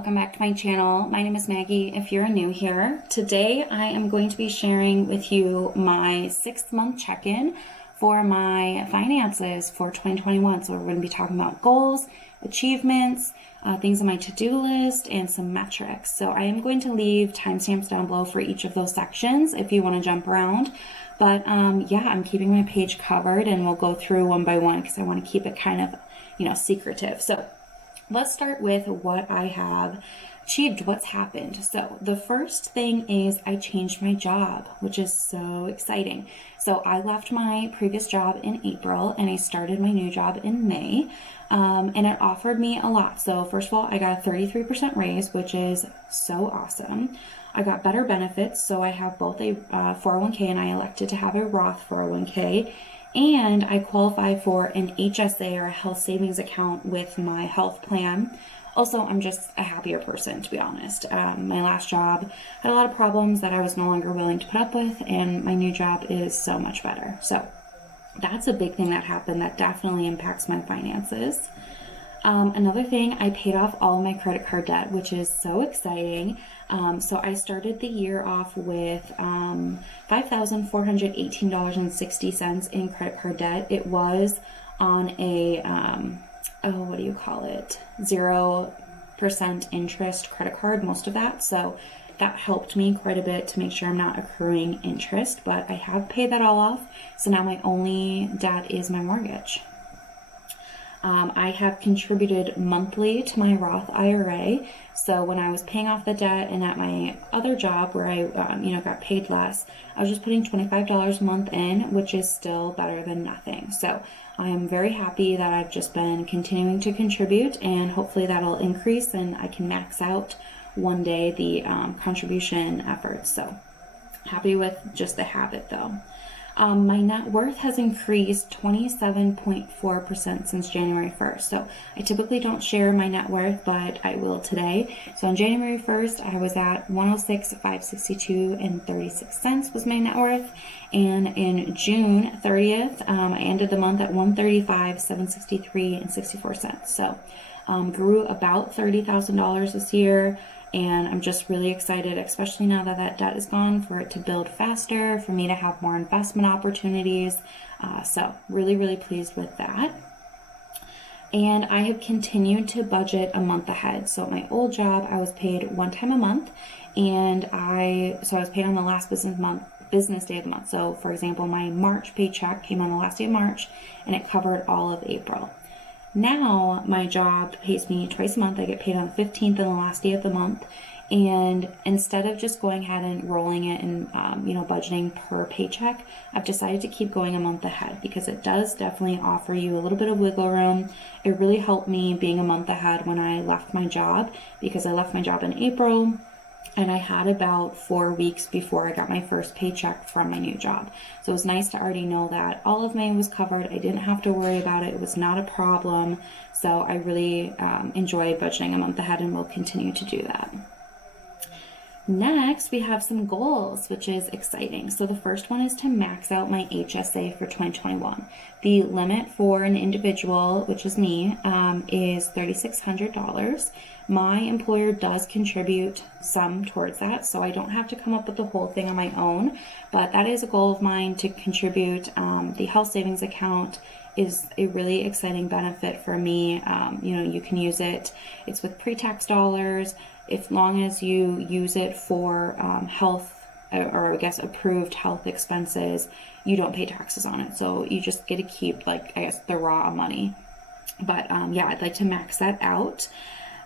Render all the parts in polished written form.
welcome back to my channel. My name is Maggie if you're new here. Today I am going to be sharing with you my 6-month check-in for my finances for 2021. So we're going to be talking about goals, achievements, things on my to-do list, and some metrics. So I am going to leave timestamps down below for each of those sections if you want to jump around. But yeah, I'm keeping my page covered and we'll go through one by one because I want to keep it kind of, secretive. So let's start with what I have achieved, what's happened. So the first thing is I changed my job, which is so exciting. So I left my previous job in April and I started my new job in May, and it offered me a lot. So first of all, I got a 33% raise, which is so awesome. I got better benefits. So I have both a 401k and I elected to have a Roth 401k. And I qualify for an HSA or a health savings account with my health plan. Also, I'm just a happier person, to be honest. My last job had a lot of problems that I was no longer willing to put up with, and my new job is so much better. So that's a big thing that happened that definitely impacts my finances. Another thing, I paid off all my credit card debt, which is so exciting. So I started the year off with $5,418.60 in credit card debt. It was on a, 0% interest credit card, most of that. So that helped me quite a bit to make sure I'm not accruing interest, but I have paid that all off. So now my only debt is my mortgage. I have contributed monthly to my Roth IRA. So when I was paying off the debt and at my other job where I, got paid less, I was just putting $25 a month in, which is still better than nothing. So I am very happy that I've just been continuing to contribute, and hopefully that'll increase and I can max out one day the contribution efforts. So happy with just the habit though. My net worth has increased 27.4% since January 1st. So I typically don't share my net worth, but I will today. So on January 1st, I was at 106,562 and 36 cents was my net worth. And in June 30th, I ended the month at 135,763 and 64 cents. So grew about $30,000 this year. And I'm just really excited, especially now that that debt is gone, for it to build faster, for me to have more investment opportunities. So really, really pleased with that. And I have continued to budget a month ahead. So at my old job, I was paid one time a month, and I was paid on the last business day of the month. So for example, my March paycheck came on the last day of March, and it covered all of April. Now my job pays me twice a month. I get paid on the 15th and the last day of the month. And instead of just going ahead and rolling it and, budgeting per paycheck, I've decided to keep going a month ahead because it does definitely offer you a little bit of wiggle room. It really helped me being a month ahead when I left my job, because I left my job in April and I had about 4 weeks before I got my first paycheck from my new job. So it was nice to already know that all of May was covered. I didn't have to worry about it. It was not a problem. So I really enjoy budgeting a month ahead and will continue to do that. Next, we have some goals, which is exciting. So the first one is to max out my HSA for 2021. The limit for an individual, which is me, is $3,600. My employer does contribute some towards that, so I don't have to come up with the whole thing on my own, but that is a goal of mine to contribute. The health savings account is a really exciting benefit for me. You can use it. It's with pre-tax dollars. As long as you use it for health, or I guess approved health expenses, you don't pay taxes on it. So you just get to keep, the raw money. But I'd like to max that out.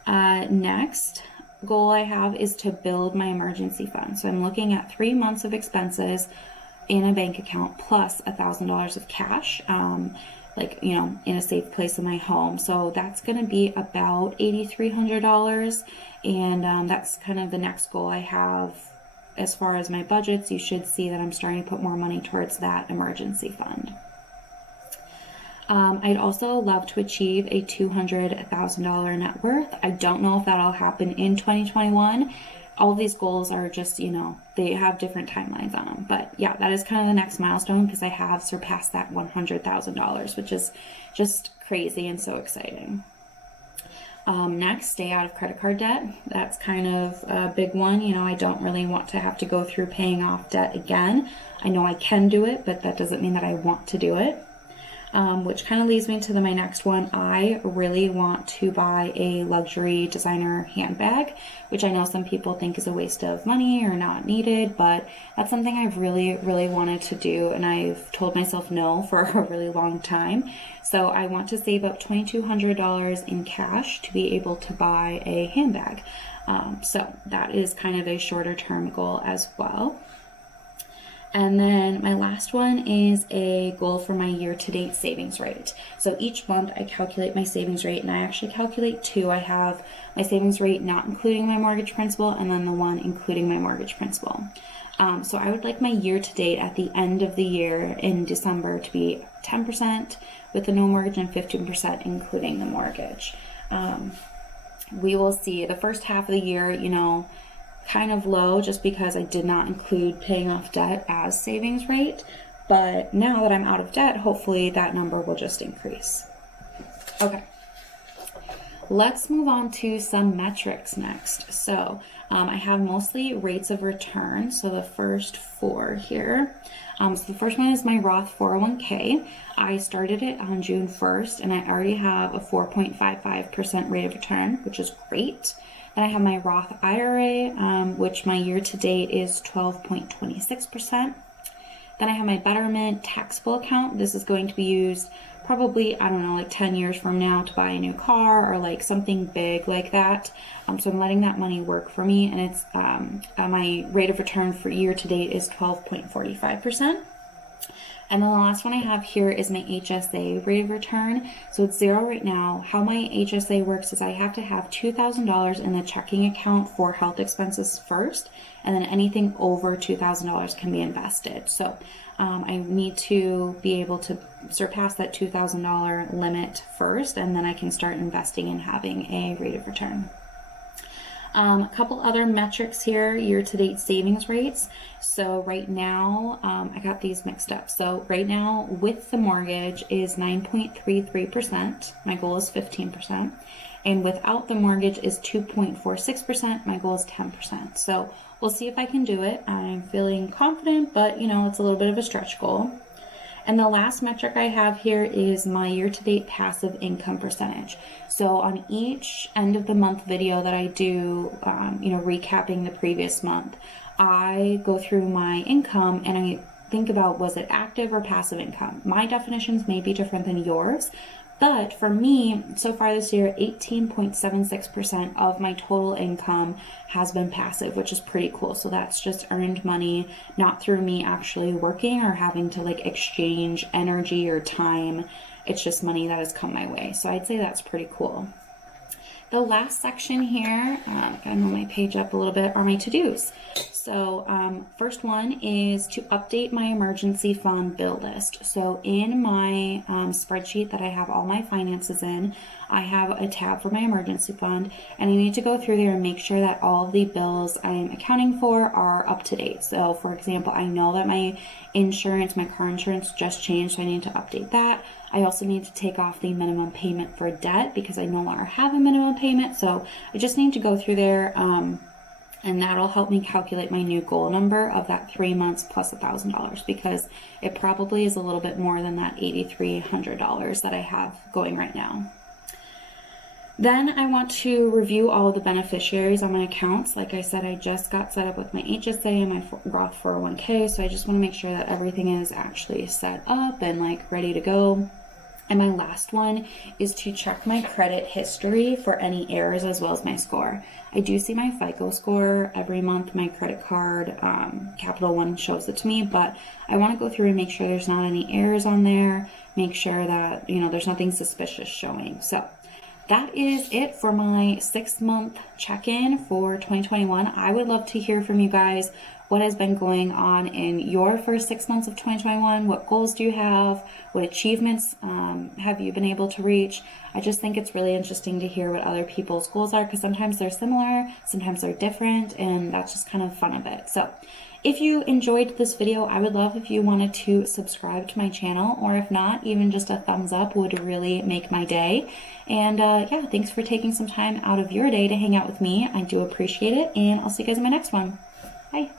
Next goal I have is to build my emergency fund. So I'm looking at 3 months of expenses in a bank account plus $1,000 of cash, in a safe place in my home. So that's going to be about $8,300. And that's kind of the next goal I have as far as my budgets. You should see that I'm starting to put more money towards that emergency fund. I'd also love to achieve a $200,000 net worth. I don't know if that'll happen in 2021. All of these goals are just, they have different timelines on them. But yeah, that is kind of the next milestone because I have surpassed that $100,000, which is just crazy and so exciting. Next, stay out of credit card debt. That's kind of a big one. You know, I don't really want to have to go through paying off debt again. I know I can do it, but that doesn't mean that I want to do it. Which kind of leads me to my next one. I really want to buy a luxury designer handbag, which I know some people think is a waste of money or not needed, but that's something I've really, really wanted to do, and I've told myself no for a really long time. So I want to save up $2,200 in cash to be able to buy a handbag. So that is kind of a shorter term goal as well. And then my last one is a goal for my year-to-date savings rate. So each month I calculate my savings rate, and I actually calculate two. I have my savings rate not including my mortgage principal, and then the one including my mortgage principal. So I would like my year-to-date at the end of the year in December to be 10% with the no mortgage and 15% including the mortgage. We will see. The first half of the year, you know, kind of low just because I did not include paying off debt as savings rate, but now that I'm out of debt, hopefully that number will just increase. Okay, let's move on to some metrics next. So I have mostly rates of return, so the first four here. So the first one is my Roth 401k. I started it on June 1st and I already have a 4.55% rate of return, which is great. Then I have my Roth IRA, which my year-to-date is 12.26%. Then I have my Betterment taxable account. This is going to be used probably, I don't know, like 10 years from now to buy a new car or like something big like that. So I'm letting that money work for me, and it's my rate of return for year-to-date is 12.45%. And then the last one I have here is my HSA rate of return. So it's 0 right now. How my HSA works is I have to have $2,000 in the checking account for health expenses first, and then anything over $2,000 can be invested. So I need to be able to surpass that $2,000 limit first, and then I can start investing and having a rate of return. A couple other metrics here, year-to-date savings rates. So right now, I got these mixed up. So right now, with the mortgage is 9.33%. My goal is 15%. And without the mortgage is 2.46%. My goal is 10%. So we'll see if I can do it. I'm feeling confident, but you know, it's a little bit of a stretch goal. And the last metric I have here is my year-to-date passive income percentage. So on each end of the month video that I do, recapping the previous month, I go through my income and I think about, was it active or passive income? My definitions may be different than yours, but for me, so far this year, 18.76% of my total income has been passive, which is pretty cool. So that's just earned money, not through me actually working or having to like exchange energy or time. It's just money that has come my way. So I'd say that's pretty cool. The last section here, if I move my page up a little bit, are my to-dos. So first one is to update my emergency fund bill list. So in my spreadsheet that I have all my finances in, I have a tab for my emergency fund, and I need to go through there and make sure that all of the bills I'm accounting for are up to date. So for example, I know that my insurance, my car insurance just changed, so I need to update that. I also need to take off the minimum payment for debt because I no longer have a minimum payment. So I just need to go through there, and that'll help me calculate my new goal number of that 3 months plus $1,000, because it probably is a little bit more than that $8,300 that I have going right now. Then I want to review all of the beneficiaries on my accounts. Like I said, I just got set up with my HSA and my Roth 401k, so I just want to make sure that everything is actually set up and like ready to go. And my last one is to check my credit history for any errors as well as my score. I do see my FICO score every month. My credit card, Capital One shows it to me, but I want to go through and make sure there's not any errors on there, make sure that, there's nothing suspicious showing. So that is it for my 6-month check-in for 2021. I would love to hear from you guys. What has been going on in your first 6 months of 2021? What goals do you have? What achievements have you been able to reach? I just think it's really interesting to hear what other people's goals are, because sometimes they're similar, sometimes they're different, and that's just kind of fun of it. So If you enjoyed this video, I would love if you wanted to subscribe to my channel, or if not, even just a thumbs up would really make my day. And yeah, thanks for taking some time out of your day to hang out with me. I do appreciate it, and I'll see you guys in my next one. Bye.